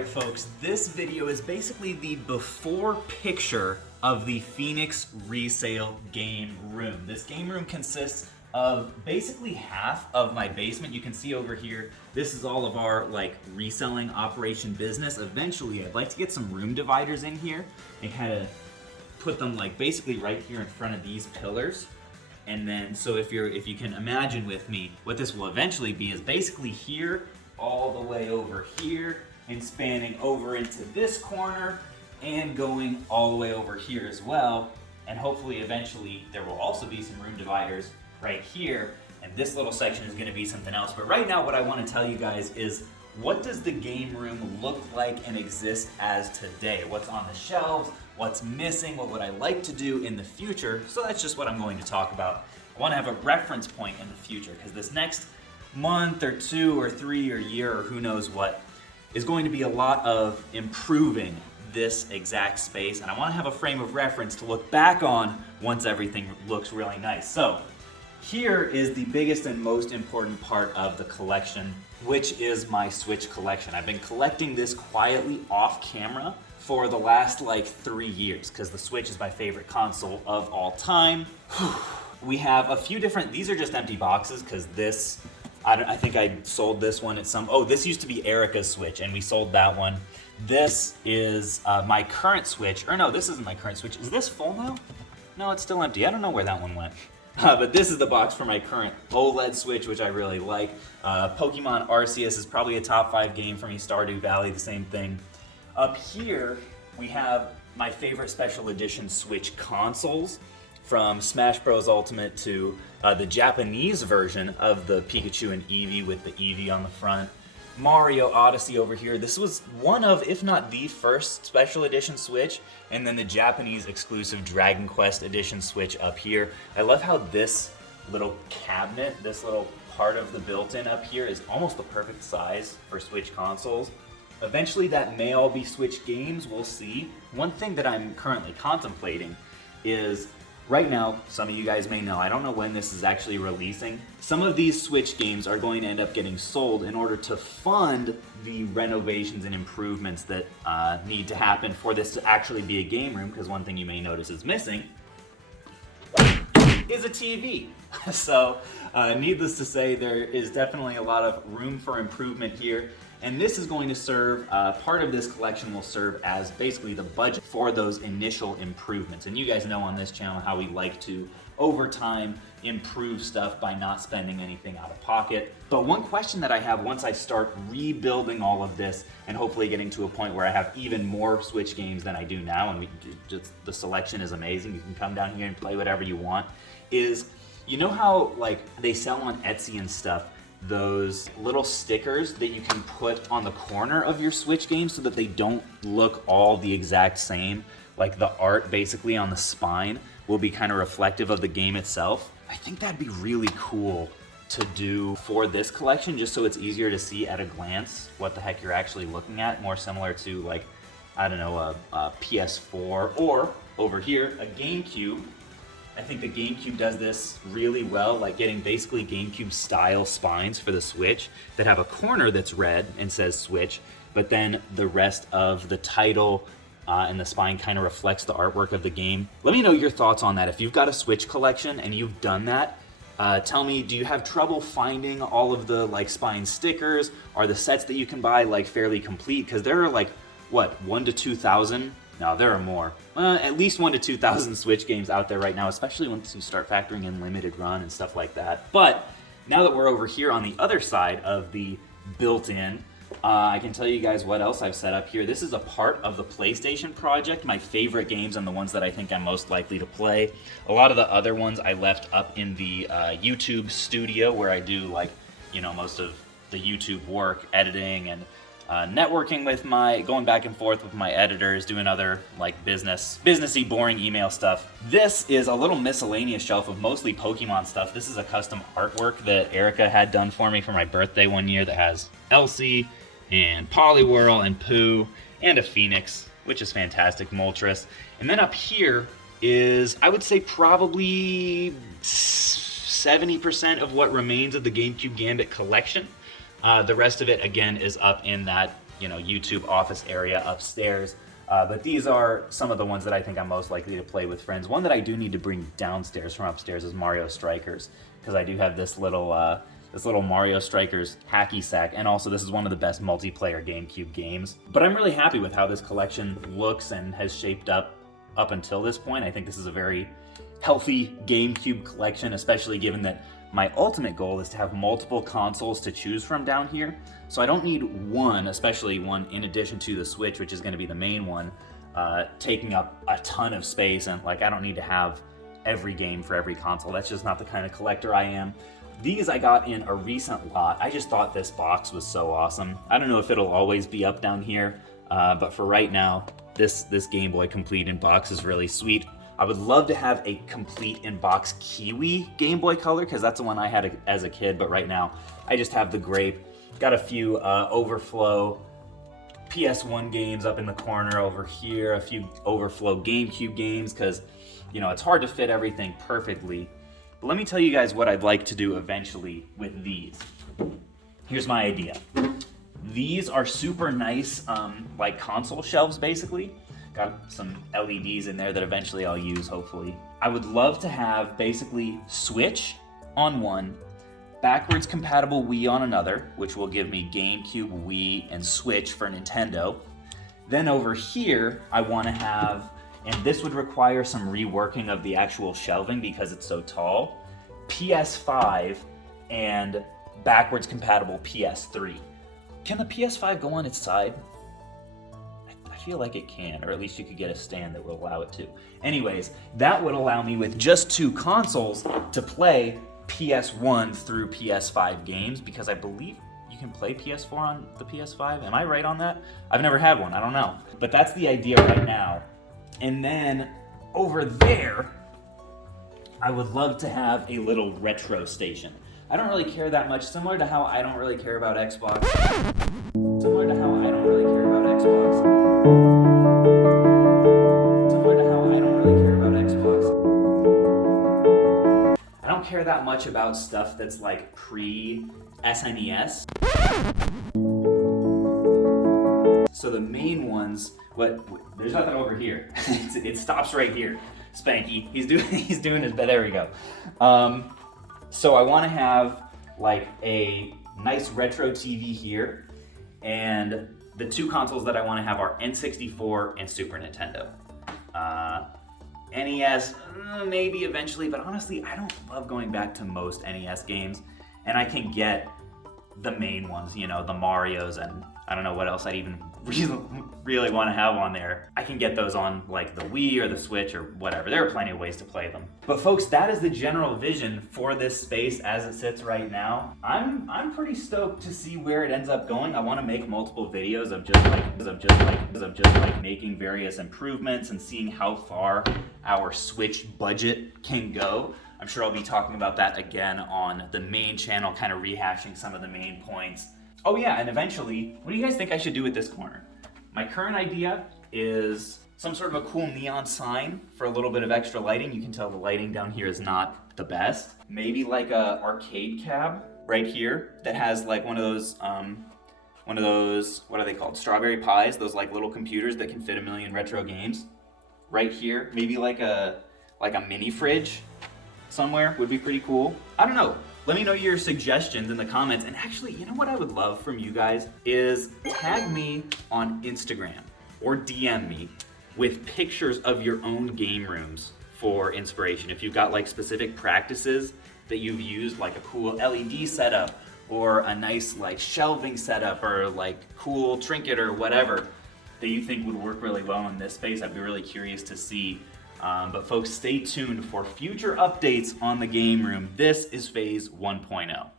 Alright folks, this video is basically the before picture of the Phoenix Resale game room. This game room consists of basically half of my basement. You can see over here, this is all of our reselling operation business. Eventually, I'd like to get some room dividers in here and kind of put them basically right here in front of these pillars. And then, so if you can imagine with me, what this will eventually be is basically here, all the way over here, and spanning over into this corner, and going all the way over here as well. And hopefully, eventually, there will also be some room dividers right here, and this little section is gonna be something else. But right now, what I wanna tell you guys is, what does the game room look like and exist as today? What's on the shelves? What's missing? What would I like to do in the future? So that's just what I'm going to talk about. I wanna have a reference point in the future, because this next month or 2 or 3 or year or who knows what is going to be a lot of improving this exact space, and I want to have a frame of reference to look back on once everything looks really nice. So here is the biggest and most important part of the collection, which is my Switch collection. I've been collecting this quietly off camera for the last 3 years, because the Switch is my favorite console of all time. We have a few different, these are just empty boxes, because this, I think I sold this one at this used to be Erica's Switch, and we sold that one. This is my current Switch, or no, this isn't my current Switch. Is this full now? No, it's still empty. I don't know where that one went. But this is the box for my current OLED Switch, which I really like. Pokemon Arceus is probably a top 5 game for me. Stardew Valley, the same thing. Up here, we have my favorite special edition Switch consoles, from Smash Bros. Ultimate to the Japanese version of the Pikachu and Eevee with the Eevee on the front. Mario Odyssey over here. This was one of, if not the first special edition Switch, and then the Japanese exclusive Dragon Quest edition Switch up here. I love how this little cabinet, this little part of the built-in up here is almost the perfect size for Switch consoles. Eventually that may all be Switch games, we'll see. One thing that I'm currently contemplating is, right now, some of you guys may know, I don't know when this is actually releasing, some of these Switch games are going to end up getting sold in order to fund the renovations and improvements that need to happen for this to actually be a game room, because one thing you may notice is missing is a TV. So, needless to say, there is definitely a lot of room for improvement here. And this is going to serve, part of this collection will serve as basically the budget for those initial improvements. And you guys know on this channel how we like to, over time, improve stuff by not spending anything out of pocket. But one question that I have once I start rebuilding all of this, and hopefully getting to a point where I have even more Switch games than I do now, and the selection is amazing, you can come down here and play whatever you want, is, you know how they sell on Etsy and stuff, those little stickers that you can put on the corner of your Switch games so that they don't look all the exact same? Like the art basically on the spine will be kind of reflective of the game itself. I think that'd be really cool to do for this collection, just so it's easier to see at a glance what the heck you're actually looking at, more similar to I don't know, a PS4, or over here, a GameCube. I think the GameCube does this really well, getting basically GameCube style spines for the Switch that have a corner that's red and says Switch, but then the rest of the title and the spine kind of reflects the artwork of the game. Let me know your thoughts on that. If you've got a Switch collection and you've done that, tell me, do you have trouble finding all of the spine stickers? Are the sets that you can buy fairly complete? Because there are what, 1,000 to 2,000? No, there are more. At least 1,000 to 2,000 Switch games out there right now, especially once you start factoring in limited run and stuff like that. But now that we're over here on the other side of the built-in, I can tell you guys what else I've set up here. This is a part of the PlayStation project, my favorite games and the ones that I think I'm most likely to play. A lot of the other ones I left up in the YouTube studio, where I do most of the YouTube work, editing and networking with going back and forth with my editors, doing other businessy, boring email stuff. This is a little miscellaneous shelf of mostly Pokemon stuff. This is a custom artwork that Erica had done for me for my birthday one year that has Elsie and Poliwhirl and Pooh and a Phoenix, which is fantastic, Moltres. And then up here is, I would say, probably 70% of what remains of the GameCube Gambit collection. The rest of it, again, is up in that YouTube office area upstairs. But these are some of the ones that I think I'm most likely to play with friends. One that I do need to bring downstairs from upstairs is Mario Strikers, because I do have this little Mario Strikers hacky sack, and also this is one of the best multiplayer GameCube games. But I'm really happy with how this collection looks and has shaped up until this point. I think this is a very healthy GameCube collection, especially given that my ultimate goal is to have multiple consoles to choose from down here. So I don't need one, especially one in addition to the Switch, which is going to be the main one, taking up a ton of space. And like, I don't need to have every game for every console. That's just not the kind of collector I am. These I got in a recent lot. I just thought this box was so awesome. I don't know if it'll always be up down here, but for right now, this Game Boy Complete in box is really sweet. I would love to have a complete in-box Kiwi Game Boy Color, because that's the one I had as a kid, but right now I just have the Grape. Got a few Overflow PS1 games up in the corner over here, a few Overflow GameCube games, because, it's hard to fit everything perfectly. But let me tell you guys what I'd like to do eventually with these. Here's my idea. These are super nice, like console shelves, basically. Got some LEDs in there that eventually I'll use, hopefully. I would love to have basically Switch on one, backwards compatible Wii on another, which will give me GameCube, Wii, and Switch for Nintendo. Then over here, I want to have, and this would require some reworking of the actual shelving because it's so tall, PS5 and backwards compatible PS3. Can the PS5 go on its side? I feel like it can, or at least you could get a stand that would allow it to. Anyways, that would allow me with just two consoles to play PS1 through PS5 games, because I believe you can play PS4 on the PS5. Am I right on that? I've never had one, I don't know. But that's the idea right now. And then over there, I would love to have a little retro station. I don't really care that much, similar to how I don't really care about Xbox. Similar to how I don't really care about Xbox. Similar to how I don't really care about Xbox. I don't care that much about stuff that's like pre-SNES. So the main ones, there's nothing over here. It stops right here. Spanky, he's doing his best. There we go. So I want to have like a nice retro TV here, and the two consoles that I want to have are N64 and Super Nintendo. NES, maybe eventually, but honestly, I don't love going back to most NES games, and I can get the main ones, the Marios, and I don't know what else I'd even really want to have on there. I can get those on like the Wii or the Switch or whatever. There are plenty of ways to play them. But folks, that is the general vision for this space as it sits right now. I'm pretty stoked to see where it ends up going. I want to make multiple videos of just like making various improvements and seeing how far our Switch budget can go. I'm sure I'll be talking about that again on the main channel, kind of rehashing some of the main points. Oh yeah, and eventually, what do you guys think I should do with this corner? My current idea is some sort of a cool neon sign for a little bit of extra lighting. You can tell the lighting down here is not the best. Maybe like a arcade cab right here that has like one of those, what are they called? Strawberry Pies, those like little computers that can fit 1 million retro games. Right here, maybe like a mini fridge somewhere would be pretty cool. I don't know. Let me know your suggestions in the comments. And actually, you know what I would love from you guys is tag me on Instagram or DM me with pictures of your own game rooms for inspiration. If you've got like specific practices that you've used, like a cool LED setup or a nice like shelving setup or like cool trinket or whatever that you think would work really well in this space, I'd be really curious to see. But folks, stay tuned for future updates on the game room. This is phase 1.0.